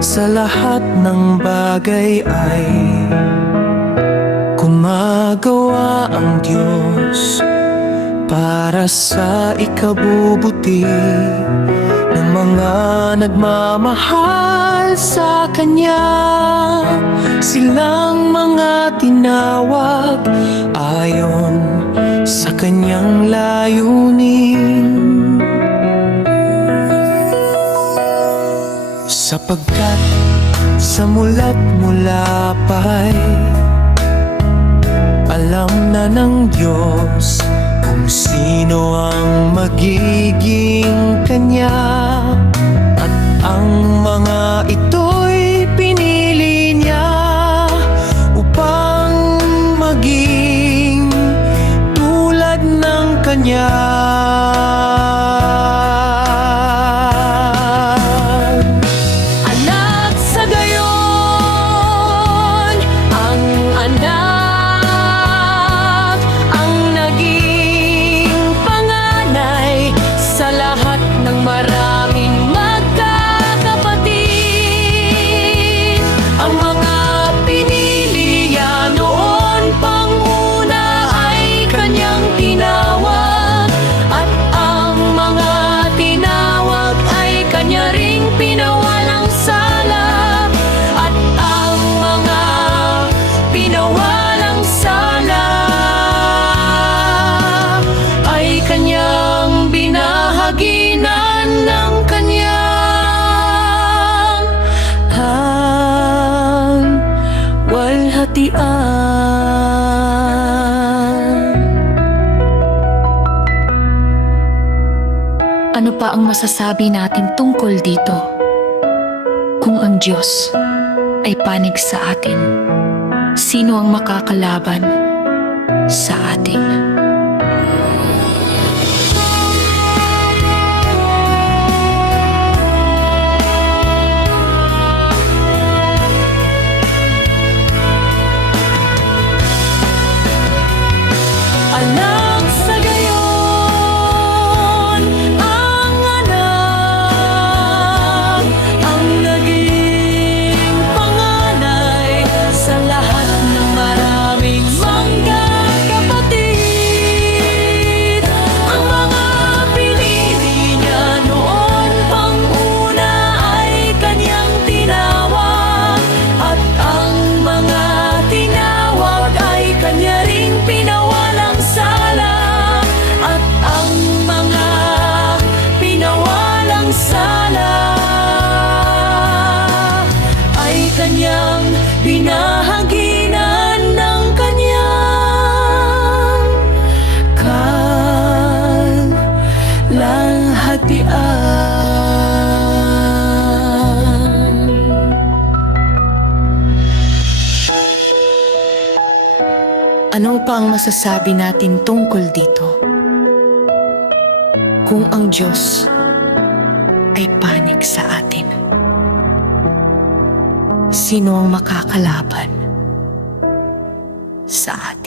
sa lahat ng bagay ay gumagawa ang Diyos para sa ikabubuti ng mga nagmamahal sa Kanya. Silang mga tinawag ayon sa Kanyang layunin, sapagkat sa mula't mula pa'y alam na ng Diyos kung sino ang magiging Kanya, at ang mga ito'y pinili Niya upang maging tulad ng Kanya. Anak sa gayon, ang anak ang naging panganay sa lahat ng maraming magkakapatid. Ang mga pinili niya noon pang una ay Kanyang tinawag, at ang mga tinawag ay Kanya ring pinawalang sala, at ang mga pinawalang sala ay Kanyang binahaginan ng Kanyang walhatian. Ano pa ang masasabi natin tungkol dito? Kung ang Diyos ay panig sa atin, sino ang makakalaban sa atin? Anak sa gayon, ang anak ang naging panganay sa lahat ng maraming magkakapatid. Ang mga pinili niya noon pang una ay Kanyang tinawag, at ang mga tinawag ay Kanya ring pinawalang sala, at ang mga pinawalang sala ay Kanyang binahaginan ng Kanyang kalwalhatian. Ano pa ang masasabi natin tungkol dito? Kung ang Diyos ay panig sa atin, sino ang makakalaban sa atin?